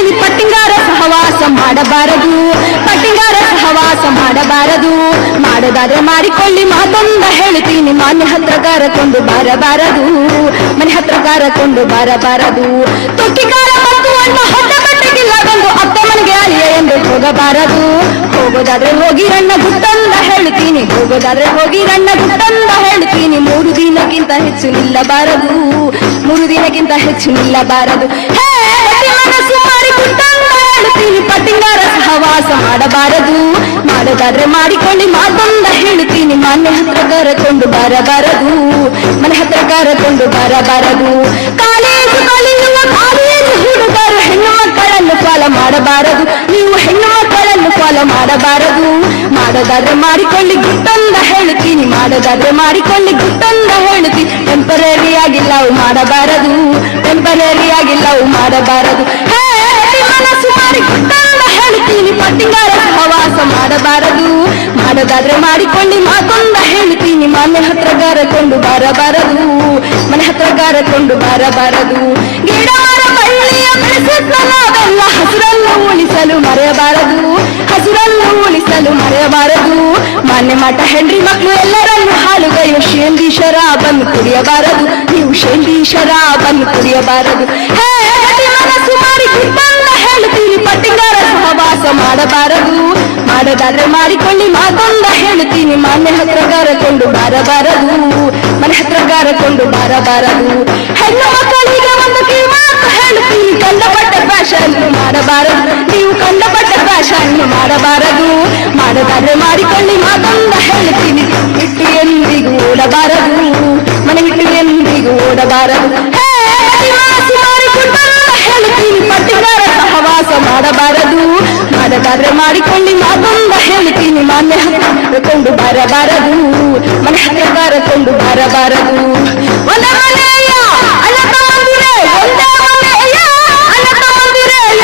ಹೇಳ್ತೀನಿ ಪಟ್ಟಿಂಗಾರ ಸಹವಾಸ ಮಾಡಬಾರದು. ಪಟ್ಟಿಂಗಾರ ಸಹವಾಸ ಮಾಡಬಾರದು. ಮಾಡೋದಾದ್ರೆ ಮಾಡಿಕೊಳ್ಳಿ ಮಾತೊಂದ ಹೇಳ್ತೀನಿ. ಮಾನ್ಯ ಹತ್ರ ಕರಕೊಂಡು ಬಾರಬಾರದು. ಮನೆ ಹತ್ರ ಕರಕೊಂಡು ಬಾರಬಾರದು. ಬಂದು ಅಪ್ಪ ಮನೆಗೆ ಎಂದು ಹೋಗಬಾರದು. ಹೋಗೋದಾದ್ರೆ ಹೋಗಿ ರಣ್ಣ ಗುಟ್ಟಂದ ಹೇಳ್ತೀನಿ. ಹೋಗೋದಾದ್ರೆ ಹೋಗಿ ರಣ್ಣ ಗುಟ್ಟಂದ ಹೇಳ್ತೀನಿ. ಮೂರು ದಿನಕ್ಕಿಂತ ಹೆಚ್ಚು ನಿಲ್ಲಬಾರದು. ಮೂರು ದಿನಕ್ಕಿಂತ ಹೆಚ್ಚು ನಿಲ್ಲಬಾರದು. ಹೇ ಮನಸ್ಸು ಮಾಡೋದಾದ್ರೆ ಮಾಡಿಕೊಳ್ಳಿ ಮಾತೊಂದ ಹೇಳ್ತೀನಿ. ಮನೆ ಹತ್ರ ಕರಕೊಂಡು ಬರಬಾರದು ಮನೆ ಹತ್ರ ಕರಕೊಂಡು ಬರಬಾರದು ಕಾಲೇಜು ಕಲಿಯುವ ಕಾಲೇಜು ಹುಡುಗರು ಹೆಣ್ಣು ಮಕ್ಕಳನ್ನು ಫಾಲ ಮಾಡಬಾರದು. ನೀವು ಹೆಣ್ಣು ಮಕ್ಕಳನ್ನು ಫಾಲ ಮಾಡಬಾರದು. ಮಾಡೋದಾದ್ರೆ ಮಾಡಿಕೊಳ್ಳಿ ಗುಟ್ಟಂದ ಹೇಳ್ತೀನಿ. ಮಾಡೋದಾದ್ರೆ ಮಾಡಿಕೊಳ್ಳಿ ಗುಟ್ಟಂದ ಹೇಳ್ತೀನಿ. ಟೆಂಪರರಿ ಆಗಿ ಲವ್ ಮಾಡಬಾರದು. ಟೆಂಪರರಿ ಆಗಿ ಲವ್ ಮಾಡಬಾರದು. ಮಾಡೋದಾದ್ರೆ ಮಾಡಿಕೊಂಡು ಮಾತೊಂದ ಹೇಳ್ತೀನಿ. ಮನೆ ಹತ್ರ ಕೊಂಡು ಬರಬಾರದು. ಮನೆ ಹತ್ರ ಕರಕೊಂಡು ಬರಬಾರದು. ಗಿಡ ನಾವೆಲ್ಲ ಉಳಿಸಲು ಮರೆಯಬಾರದು. ಹಸಿರನ್ನು ಉಳಿಸಲು ಮರೆಯಬಾರದು. ಮಾನ್ಯ ಮಠ ಹೆಂಡ್ರಿ ಮಕ್ಕಳು ಎಲ್ಲರನ್ನು ಹಾಲುಗೈಯು ಶೇಂದೀಶರ ಬಂದು ಕುಡಿಯಬಾರದು. ನೀವು ಶೇಂದೀಶರ ಬಂದು ಕುಡಿಯಬಾರದು. ಹೇ ಗಟ್ಟಿ ಮಾಡಬಾರದು ಮಾಡೋದಾದ್ರೆ ಮಾಡಿಕೊಳ್ಳಿ ಮಾತೊಂದ ಹೇಳ್ತೀನಿ ಮಾನ್ಯ ಹತ್ರ ಕರಕೊಂಡು ಬಾರಬಾರದು ಮನೆ ಹತ್ರ ಕರಕೊಂಡು ಬಾರಬಾರದು ಹೆಣ್ಣು ಮಕ್ಕಳಿಗೆ ಒಂದು ಕಿವಿಮಾತು ಹೇಳ್ತೀನಿ ಕಂಡಪಟ್ಟ ಫ್ಯಾಷನ್ ಮಾಡಬಾರದು ನೀವು ಕಂಡಪಟ್ಟ ಫ್ಯಾಷನ್ ಮಾಡಬಾರದು ಮಾಡೋದಾದ್ರೆ ಮಾಡಿಕೊಳ್ಳಿ ಮಾತೊಂದ ಹೇಳ್ತೀನಿ ಬಿಟ್ಟು ಎಂದಿಗೂ ಓಡಬಾರದು ಮನೆ ಬಿಟ್ಟು ಎಂದಿಗೂ ಓಡಬಾರದು ಮಾಡದಾದ್ರೆ ನಾ ಬಂದ ಹೇಳ್ತೀನಿ ಮಾನ್ಯ. ಹತ್ರಕೊಂಡು ಬರಬಾರದು ಮನೆ ಹತ್ರ ಬರಕೊಂಡು ಬರಬಾರದು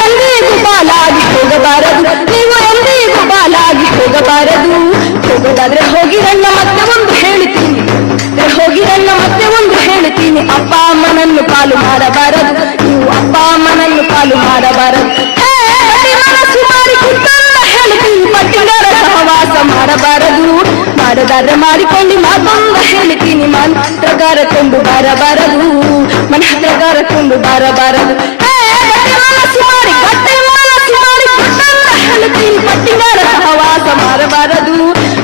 ಎಂದಿಗೂ ಬಾಲಾಗಿ ಹೋಗಬಾರದು. ನೀವು ಎಂದಿಗೂ ಬಾಲಾಗಿ ಹೋಗಬಾರದು. ಹೋಗೋದಾದ್ರೆ ಹೋಗಿ ರಣ್ಣ ಮತ್ತೆ ಒಂದು ಹೇಳ್ತೀನಿ. ಆದ್ರೆ ಹೋಗಿ ರಣ್ಣ ಮತ್ತೆ ಒಂದು ಹೇಳ್ತೀನಿ. ಅಪ್ಪ ಅಮ್ಮನನ್ನು ಪಾಲು ಮಾಡಬಾರದು. ನೀವು ಅಪ್ಪ ಅಮ್ಮನನ್ನು ಪಾಲು ಮಾಡಬಾರದು. ಮಾಡೋದಾದ್ರೆ ಮಾಡಿಕೊಂಡು ಮಾತೊಂದ ಹೇಳ್ತೀನಿ ಮಂತ್ರ ಕರಕೊಂಡು ಬರಬಾರದು ಬಾರ ಬಾರದು. ಮನ ಬರಬಾರದು ಮಾಡಿ ಗಟ್ಟಿ ಹೇಳ್ತೀನಿ ಪಟ್ಟಿಗಾರ ಸಹವಾಸ ಮಾಡಬಾರದು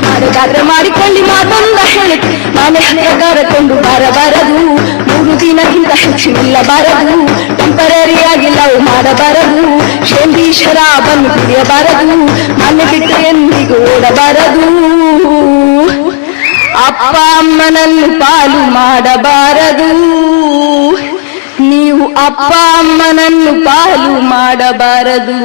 ಮಾಡೋದಾದ್ರೆ ಮಾಡಿಕೊಳ್ಳಿ ಮಾತೊಂದ ಹೇಳ್ತೀನಿ, ಮನೆ ಹತ್ರ ಕರಕೊಂಡು ಬರಬಾರದು ಮೂರು ದಿನಕ್ಕಿಂತ ಹೆಚ್ಚು ನಿಲ್ಲಬಾರದು ಟೆಂಪರರಿ ಆಗಿ ಲವ್ ಮಾಡಬಾರದು ಶೇಂದಿ ಶರಾಬನ್ನು ಕುಡಿಯಬಾರದು. ಮನೆ ಬಿಟ್ಟು ಎಂದಿಗೂ ಓಡಬಾರದು. ಅಪ್ಪ ಅಮ್ಮನನ್ನು ಪಾಲು ಮಾಡಬಾರದು. ನೀವು ಅಪ್ಪ ಅಮ್ಮನನ್ನು ಪಾಲು ಮಾಡಬಾರದು.